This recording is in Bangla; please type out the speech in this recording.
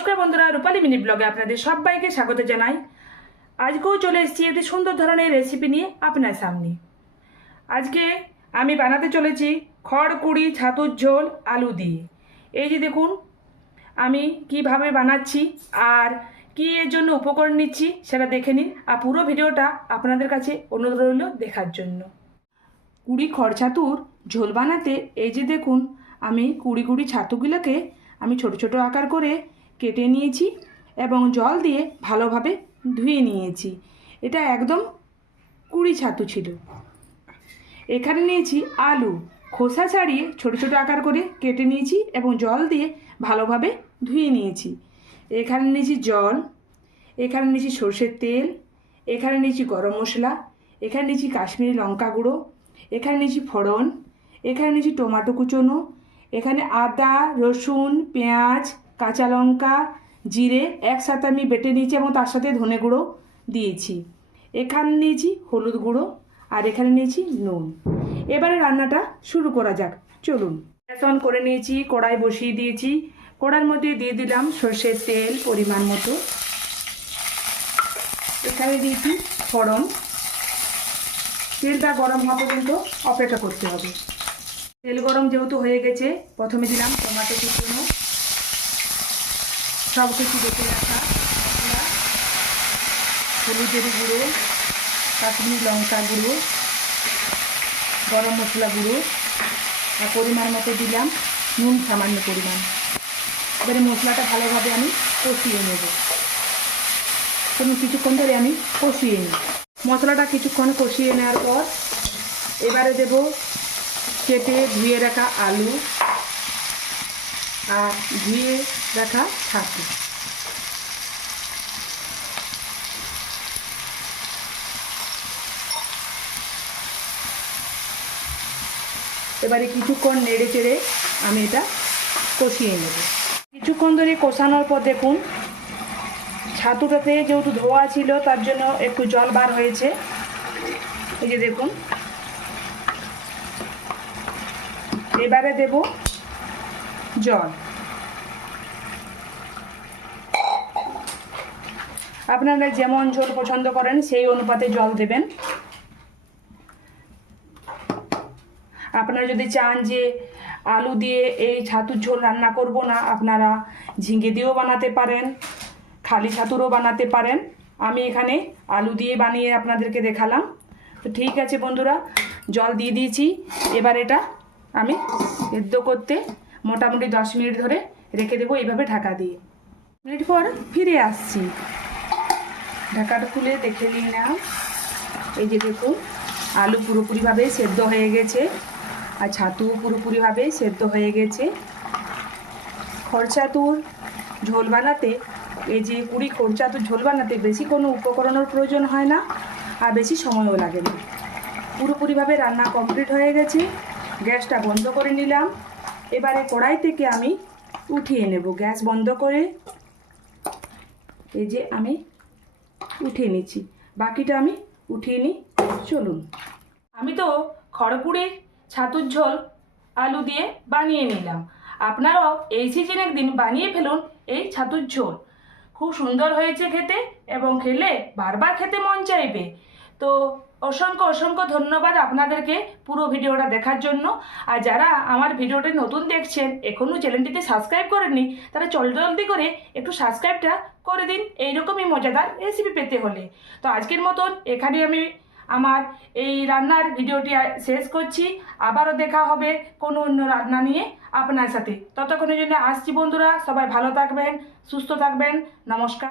নমস্কার বন্ধুরা, রূপালী মিনি ব্লগে আপনাদের সবাইকে স্বাগত জানাই। আজকেও চলে এসেছি একটি সুন্দর ধরনের রেসিপি নিয়ে আপনার সামনে। আজকে আমি বানাতে চলেছি খড়কুড়ি ছাতুর ঝোল, আলু দিয়ে। এই যে দেখুন, আমি কীভাবে বানাচ্ছি আর কি এর জন্য উপকরণ নিচ্ছি সেটা দেখে নিন আর পুরো ভিডিওটা আপনাদের কাছে অনুরোধ রইল দেখার জন্য। কুড়ি খড়, ছাতুর ঝোল বানাতে এই যে দেখুন, আমি কুড়ি কুড়ি ছাতুগুলোকে আমি ছোট ছোট আকার করে কেটে নিয়েছি এবং জল দিয়ে ভালোভাবে ধুয়ে নিয়েছি। এটা একদম কুড়ি ছাতু ছিল। এখানে নিয়েছি আলু। খোসা ছাড়িয়ে ছোট ছোট আকার করে কেটে নিয়েছি এবং জল দিয়ে ভালোভাবে ধুয়ে নিয়েছি। এখানে নিয়েছি জল। এখানে নিয়েছি সর্ষের তেল। এখানে নিয়েছি গরম মশলা। এখানে নিয়েছি কাশ্মীরি লঙ্কা গুঁড়ো। এখানে নিয়েছি ফোড়ন। এখানে নিয়েছি টমাটো কুচোনো। এখানে আদা, রসুন, পেঁয়াজ কাঁচা লঙ্কা, জিরে একসাথে আমি বেটে নিয়েছি এবং তার সাথে ধনে গুঁড়ো দিয়েছি। এখানে নিয়েছি হলুদ গুঁড়ো আর এখানে নিয়েছি নুন। এবারে রান্নাটা শুরু করা যাক। চলুন। অন করে নিয়েছি, কড়াই বসিয়ে দিয়েছি। কড়ার মধ্যে দিয়ে দিলাম সর্ষের তেল পরিমাণ মতো। এখানে দিয়েছি ফোড়ন। তেলটা গরম হওয়া পর্যন্ত অপেক্ষা করতে হবে। তেল গরম যেহেতু হয়ে গেছে, প্রথমে দিলাম টমাটো কুচুনো। সব কিছু দেখে রাখা হলুদের গুঁড়ো, কাশ্মীরি লঙ্কা গুঁড়ো, গরম মশলা গুঁড়ো, আর পরিমাণ মতো দিলাম নুন, সামান্য পরিমাণ। এবারে মশলাটা ভালোভাবে আমি কষিয়ে নেব। এবং কিছুক্ষণ ধরে আমি কষিয়ে নিই। মশলাটা কিছুক্ষণ কষিয়ে নেওয়ার পর এবারে দেব কেটে ধুয়ে রাখা আলু। আর ধুয়ে রাখা ছাতু এবারে কিছুক্ষণ নেড়ে চেড়ে আমি এটা কষিয়ে নেব। কিছুক্ষণ ধরে কষানোর পর দেখুন, ছাতুটাতে যেহেতু ধোয়া ছিল, তার জন্য একটু জল বার হয়েছে। এই যে দেখুন। এবারে দেব জল আপনারা যেমন ঝোল পছন্দ করেন, সেই অনুপাতে জল দেবেন। আপনারা যদি চান যে আলু দিয়ে এই ছাতুর ঝোল রান্না করব না, আপনারা ঝিঙে দিয়েও বানাতে পারেন, খালি ছাতুরও বানাতে পারেন। আমি এখানে আলু দিয়ে বানিয়ে আপনাদেরকে দেখালাম। তো ঠিক আছে বন্ধুরা, জল দিয়ে দিয়েছি। এবার এটা আমি সেদ্ধ করতে মোটামুটি দশ মিনিট ধরে রেখে দেবো, এইভাবে ঢাকা দিয়ে। মিনিট পর ফিরে আসছি। ঢাকাটা খুলে দেখে নিলাম। এই যে দেখুন, আলু পুরোপুরিভাবে সেদ্ধ হয়ে গেছে আর ছাতু পুরোপুরিভাবে সেদ্ধ হয়ে গেছে। খরচাতুর ঝোল বানাতে, এই যে কুড়ি খরচাতুর ঝোল বানাতে বেশি কোনো উপকরণের প্রয়োজন হয় না আর বেশি সময়ও লাগে না। পুরোপুরিভাবে রান্না কমপ্লিট হয়ে গেছে। গ্যাসটা বন্ধ করে নিলাম। এবারে কড়াই থেকে আমি উঠিয়ে নেব। গ্যাস বন্ধ করে এই যে আমি উঠিয়ে নিচ্ছি। বাকিটা আমি উঠিয়ে নিই। চলুন। আমি তো খড়পুরের ছাতুর ঝোল, আলু দিয়ে বানিয়ে নিলাম। আপনারাও এই সিজনে একদিন বানিয়ে ফেলুন এই ছাতুর ঝোল। খুব সুন্দর হয়েছে খেতে এবং খেলে বারবার খেতে মন চাইবে। তো অসংখ্য অসংখ্য ধন্যবাদ আপনাদেরকে পুরো ভিডিওটা দেখার জন্য। আর যারা আমার ভিডিওটি নতুন দেখছেন এখনও চ্যানেলটিতে সাবস্ক্রাইব করেননি, তারা জলদি করে একটু সাবস্ক্রাইবটা করে দিন এইরকমই মজাদার রেসিপি পেতে হলে। তো আজকের মতন এখানে আমি আমার এই রান্নার ভিডিওটি শেষ করছি। আবারও দেখা হবে কোনো অন্য রান্না নিয়ে আপনার সাথে। ততক্ষণের জন্য আসছি বন্ধুরা, সবাই ভালো থাকবেন, সুস্থ থাকবেন, নমস্কার।